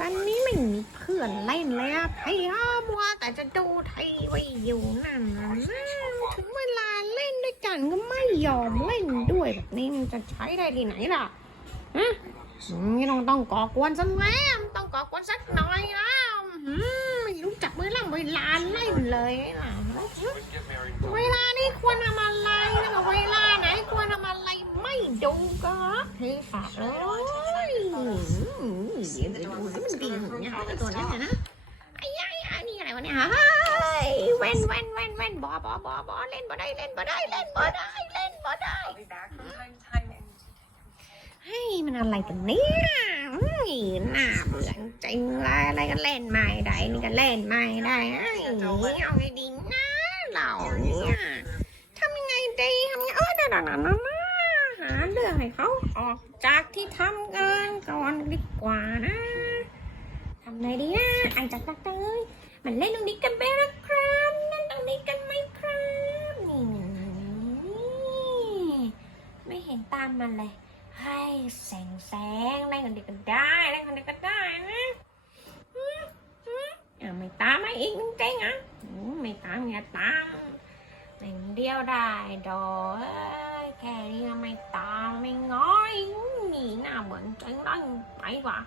วันนี้ไม่มีเพื่อนเล่นเลยอะไทยอ้อมัวแต่จะดูไทยไว้อยู่นั่นนะถึงเวลาเล่นด้วยกันก็ไม่ยอมเล่นด้วยแบบนี้มันจะใช้ได้ที่ไหนล่ะฮะไม่ต้องต้องก่อกวนสักแล้วต้องก่อกวนสักหน่อยแล้วอืมไม่รู้จักเวลาเวลาเล่นเลยล่ะเวลานี้ควรทำอะไรแล้วก็เวลาไหนควรทำอะไรไม่ดูก็เทฝากเลย ตัวนั้นนะไอ้ยัยอ้นี่อะไรวะเนี่ยเฮ้ยเว้นเว้นเว้นเว้นบอบอบอบอเล่นบ่ได้เล่นบ่ได้เล่นบ่ได้เล่นบ่ได้เฮ้ยมันอะไรกันเนี่ยอุ้ยน่าเบื่อจริงเลยอะไรก็เล่นไม่ได้นี่ก็เล่นไม่ได้เอ้ยเอาไงดีนะเราเนี่ยทำยังไงดีทำยังไงเออเดี๋ยวๆๆๆหาเรื่องให้เขาออกจากที่ทำกันก่อนดีกว่านะ ไงดีนะไอ้จักจักรเลย มันเล่นตรงนี้กันไหมนะครับเล่นตรงนี้กันไหมครับนี่ไม่เห็นตามมันเลย ให้แสงแสงเล่นกันดีก็ได้เล่นกันดีก็ได้นะอืมอืมอะไม่ตามไม่อีกจริงๆอะไม่ตามอย่าตามหนึ่งเดียวได้ดอกเอ้ยแค่นี้ก็ไม่ตามไม่ง้อยหนีหน้าเหมือนจังเลยไปกว่า